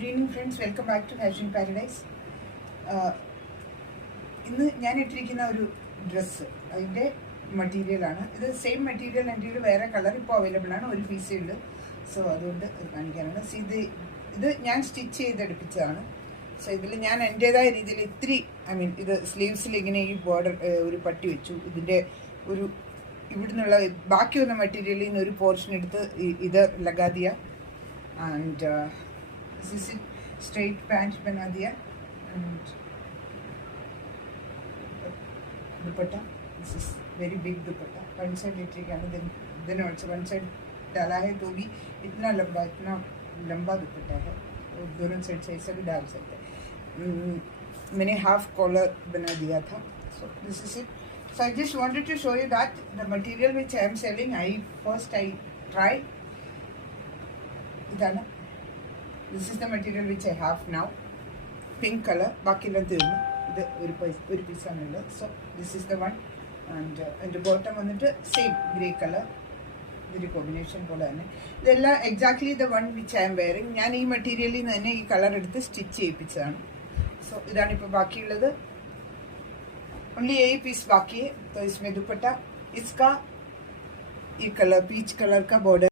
Good evening friends, welcome back to Fashion Paradise. ഇന്ന് ഞാൻ ഇട്ടിരിക്കുന്ന ഒരു ഡ്രസ്സ് അതിൻ്റെ മെറ്റീരിയലാണ്. ഇത് സെയിം മെറ്റീരിയൽ എൻ്റെ വേറെ കളർ ഇപ്പോൾ അവൈലബിൾ ആണ്, ഒരു പീസേ ഉള്ളൂ. സോ അതുകൊണ്ട് അത് കാണിക്കാനാണ്. സോ ഇത് ഞാൻ സ്റ്റിച്ച് ചെയ്തെടുപ്പിച്ചതാണ്. സോ ഇതിൽ ഞാൻ എൻ്റേതായ രീതിയിൽ ഇത്തിരി ഇത് സ്ലീവ്സിൽ ഇങ്ങനെ ഈ ബോർഡർ ഒരു പട്ടി വെച്ചു. ഇതിൻ്റെ ഒരു ഇവിടുന്നുള്ള ബാക്കി വന്ന മെറ്റീരിയലിൽ നിന്ന് ഒരു പോർഷൻ എടുത്ത് ഇത് Laga Diya and this is it, straight pant bana diya and dupatta. This is very big dupatta. One side इट्रिकाना, then also one side डाला है तो भी इतना लंबा दुपट्टा है. और दोनों साइड से ऐसा भी डाल सकते हैं. मैंने हाफ कॉलर बना दिया था. So this is it. So I just wanted to show you that the material which I am selling, I try ഇതാണ്. This is the material which I have now. Pink colour, ബാക്കിയെല്ലാം തീർന്നു. ഇത് ഒരു പീസാണുള്ളത്. So this is the one. And എൻ്റെ bottom വന്നിട്ട് same grey colour, ഇതൊരു combination പോലെ തന്നെ. ഇതെല്ലാം exactly the one which I am wearing. ഞാൻ ഈ മെറ്റീരിയലിൽ നിന്ന് തന്നെ ഈ കളർ എടുത്ത് സ്റ്റിച്ച് ചെയ്യിപ്പിച്ചതാണ്. സോ ഇതാണിപ്പോൾ ബാക്കിയുള്ളത്. ओनली यही पीस बाकी है. तो इसमें दुपट्टा, इसका ये कलर पीच कलर का बॉर्डर